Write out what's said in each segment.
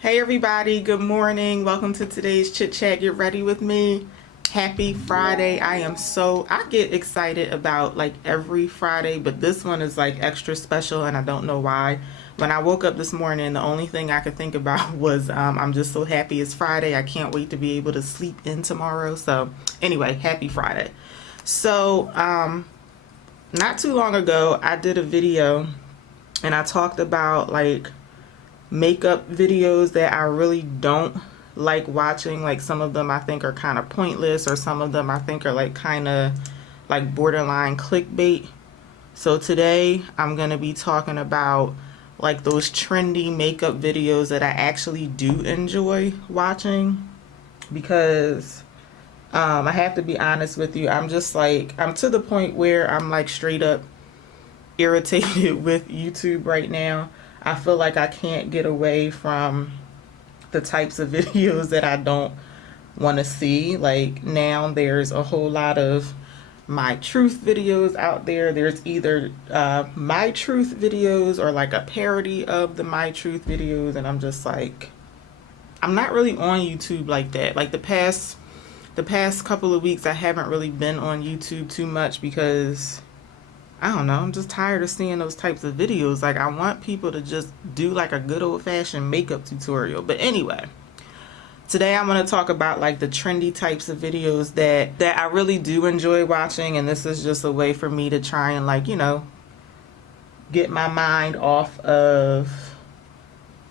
Hey everybody, good morning. Welcome to today's Chit Chat Get Ready with me. Happy Friday. I get excited about like every Friday, but this one is like extra special and I don't know why. When I woke up this morning, the only thing I could think about was I'm just so happy it's Friday. I can't wait to be able to sleep in tomorrow. So anyway, happy Friday. So not too long ago, I did a video and I talked about like makeup videos that I really don't like watching. Like some of them I think are kind of pointless, or some of them I think are like kind of like borderline clickbait. So today I'm going to be talking about like those trendy makeup videos that I actually do enjoy watching, because I have to be honest with you, I'm to the point where I'm like straight up irritated with YouTube right now. I feel like I can't get away from the types of videos that I don't want to see. Like now there's a whole lot of my truth videos out there. There's either my truth videos or like a parody of the my truth videos, and I'm just like, I'm not really on YouTube like that. Like the past couple of weeks I haven't really been on YouTube too much because I don't know, I'm just tired of seeing those types of videos. Like I want people to just do like a good old-fashioned makeup tutorial. But anyway, today I'm going to talk about like the trendy types of videos that I really do enjoy watching, and this is just a way for me to try and like, you know, get my mind off of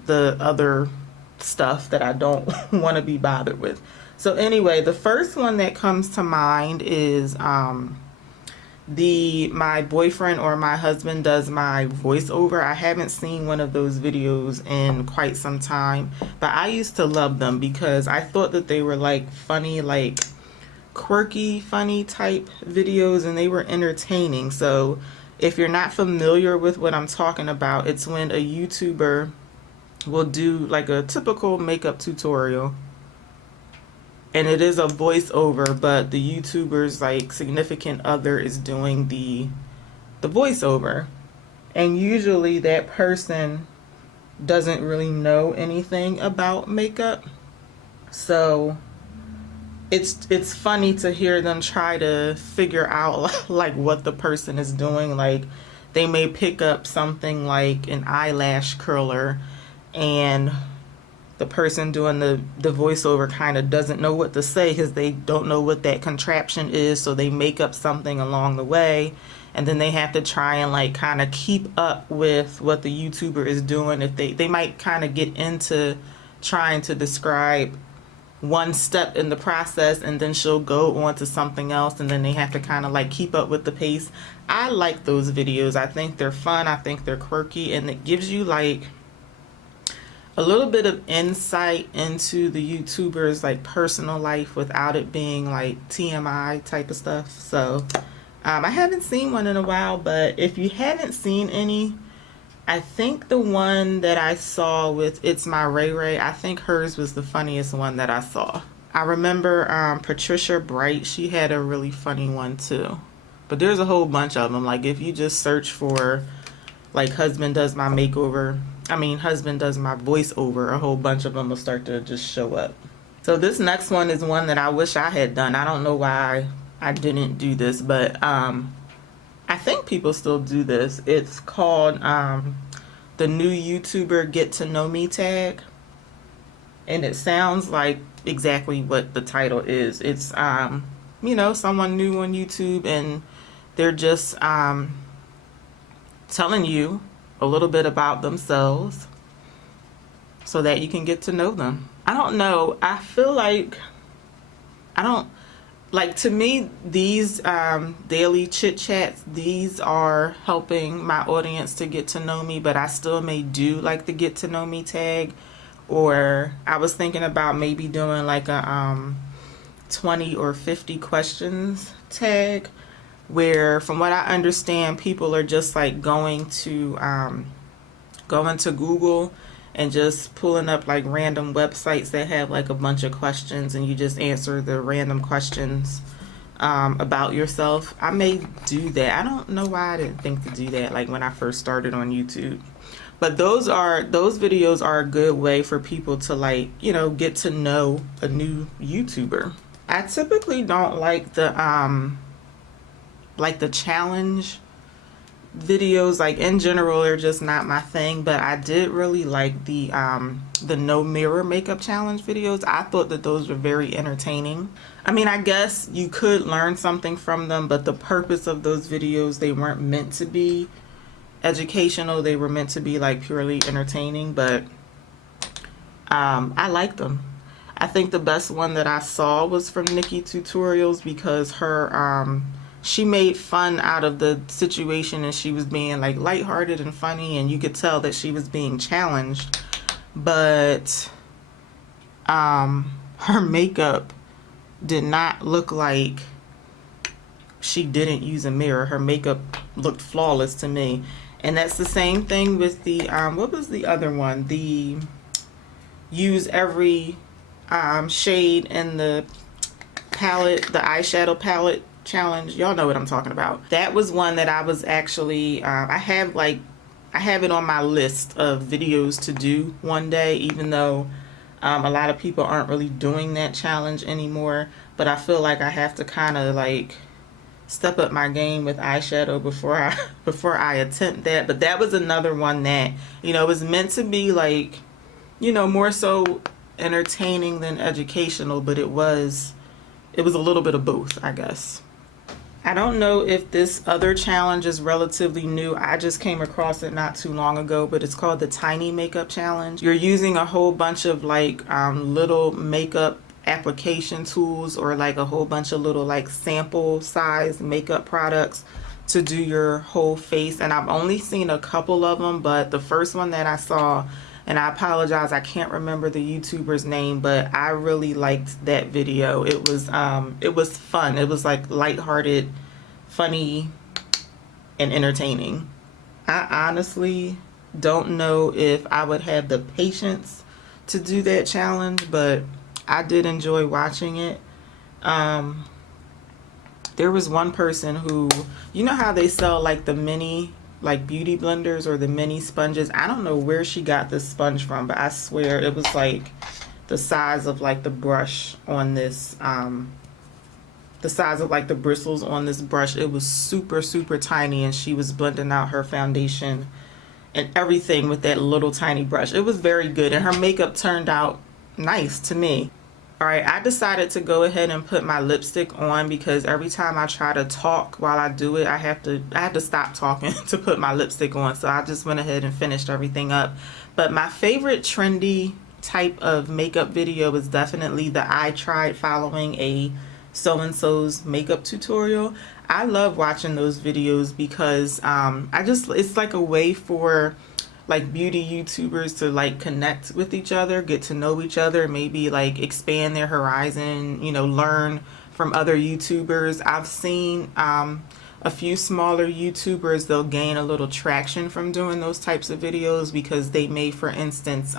the other stuff that I don't want to be bothered with. So anyway, the first one that comes to mind is my boyfriend or my husband does my voiceover. I haven't seen one of those videos in quite some time, but I used to love them because I thought that they were like funny, like quirky, funny type videos, and they were entertaining. So if you're not familiar with what I'm talking about, it's when a YouTuber will do like a typical makeup tutorial, and it is a voiceover, but the YouTuber's like significant other is doing the voiceover, and usually that person doesn't really know anything about makeup. So it's funny to hear them try to figure out like what the person is doing. Like they may pick up something like an eyelash curler, and the person doing the voiceover kind of doesn't know what to say because they don't know what that contraption is, so they make up something along the way, and then they have to try and like kind of keep up with what the YouTuber is doing. If they might kind of get into trying to describe one step in the process, and then she'll go on to something else, and then they have to kind of like keep up with the pace. I like those videos. I think they're fun, I think they're quirky, and it gives you like a little bit of insight into the YouTuber's like personal life without it being like TMI type of stuff. So I haven't seen one in a while, but if you haven't seen any, I think the one that I saw with It's My Ray Ray, I think hers was the funniest one that I saw. I remember Patricia Bright, she had a really funny one too. But there's a whole bunch of them. Like if you just search for like husband does my voiceover, a whole bunch of them will start to just show up. So this next one is one that I wish I had done. I don't know why I didn't do this, but I think people still do this. It's called the new YouTuber Get to Know Me tag, and it sounds like exactly what the title is. It's you know, someone new on YouTube, and they're just telling you a little bit about themselves so that you can get to know them. I don't know. I feel like to me, these daily chit chats, these are helping my audience to get to know me, but I still may do like the get to know me tag. Or I was thinking about maybe doing like a 20 or 50 questions tag, where from what I understand, people are just like going to Google and just pulling up like random websites that have like a bunch of questions, and you just answer the random questions about yourself. I may do that. I don't know why I didn't think to do that like when I first started on YouTube. But those videos are a good way for people to, like, you know, get to know a new YouTuber. I typically don't like the challenge videos. Like, in general, they're just not my thing, but I did really like the no mirror makeup challenge videos. I thought that those were very entertaining. I mean, I guess you could learn something from them, but the purpose of those videos, they weren't meant to be educational. They were meant to be like purely entertaining, but I liked them. I think the best one that I saw was from Nikki Tutorials, because her she made fun out of the situation, and she was being like lighthearted and funny, and you could tell that she was being challenged. But her makeup did not look like she didn't use a mirror. Her makeup looked flawless to me. And that's the same thing with the what was the other one? The use every shade in the palette, the eyeshadow palette challenge. Y'all know what I'm talking about. That was one that I was actually I have it on my list of videos to do one day, even though a lot of people aren't really doing that challenge anymore. But I feel like I have to kind of like step up my game with eyeshadow before I attempt that. But that was another one that, you know, was meant to be like, you know, more so entertaining than educational, but it was a little bit of both, I guess. I don't know if this other challenge is relatively new. I just came across it not too long ago, but it's called the Tiny Makeup Challenge. You're using a whole bunch of like little makeup application tools, or like a whole bunch of little like sample size makeup products to do your whole face. And I've only seen a couple of them, but the first one that I saw, and I apologize, I can't remember the YouTuber's name, but I really liked that video. It was fun. It was like lighthearted, funny, and entertaining. I honestly don't know if I would have the patience to do that challenge, but I did enjoy watching it. There was one person who, you know how they sell like the mini like beauty blenders or the mini sponges? I don't know where she got this sponge from, but I swear it was like the size of like the brush on this, the size of like the bristles on this brush. It was super, super tiny, and she was blending out her foundation and everything with that little tiny brush. It was very good, and her makeup turned out nice to me. Alright, I decided to go ahead and put my lipstick on, because every time I try to talk while I do it, I have to stop talking to put my lipstick on. So I just went ahead and finished everything up. But my favorite trendy type of makeup video is definitely the I tried following a so-and-so's makeup tutorial. I love watching those videos because it's like a way for like beauty YouTubers to like connect with each other, get to know each other, maybe like expand their horizon, you know, learn from other YouTubers. I've seen a few smaller YouTubers, they'll gain a little traction from doing those types of videos, because they may, for instance,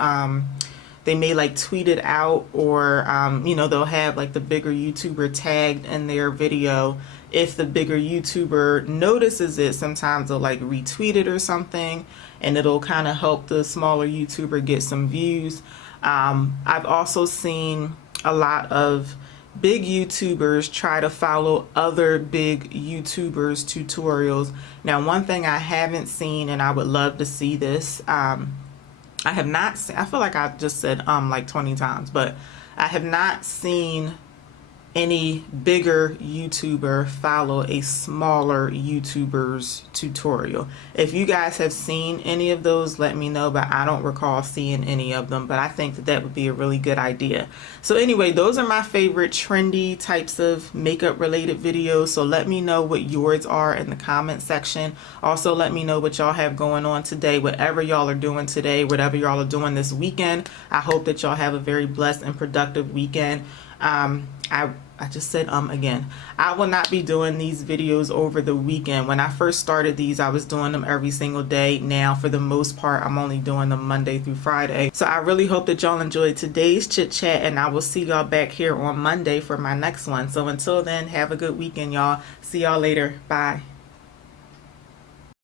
they may like tweet it out, or you know, they'll have like the bigger YouTuber tagged in their video. If the bigger YouTuber notices it, sometimes they'll like retweet it or something, and it'll kind of help the smaller YouTuber get some views. I've also seen a lot of big YouTubers try to follow other big YouTubers' tutorials. Now, one thing I haven't seen, and I would love to see this, I have not seen, I feel like I just said like 20 times, but I have not seen any bigger YouTuber follow a smaller YouTuber's tutorial. If you guys have seen any of those, let me know, but I don't recall seeing any of them. But I think that that would be a really good idea. So anyway, those are my favorite trendy types of makeup related videos. So let me know what yours are in the comment section. Also, let me know what y'all have going on today, whatever y'all are doing today, whatever y'all are doing this weekend. I hope that y'all have a very blessed and productive weekend. I just said again. I will not be doing these videos over the weekend. When I first started these, I was doing them every single day. Now, for the most part, I'm only doing them Monday through Friday. So I really hope that y'all enjoyed today's chit chat, and I will see y'all back here on Monday for my next one. So until then, have a good weekend, y'all. See y'all later. Bye.